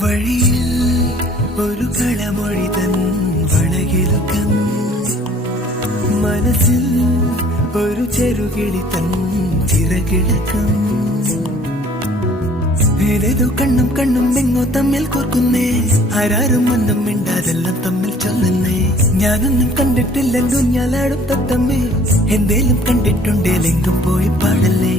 വഴിയിൽ ഒരു കളമൊഴി തൻ വളകിലുക്കം, മനസ്സിൽ ഒരു ചെറുകിളി തൻ ചിറകിളക്കം. ഏതേതോ കണ്ണും കണ്ണും എങ്ങോ തമ്മിൽ കോർക്കുന്നേ, ആരാരും ഒന്നും മിണ്ടാതെല്ലാം തമ്മിൽ ചൊല്ലുന്നേ. ഞാനൊന്നും കണ്ടിട്ടില്ലെങ്കും ഞാലാടും തത്തമ്മേ, എന്തേലും കണ്ടിട്ടുണ്ടേലെങ്കും പോയി പാടല്ലേ.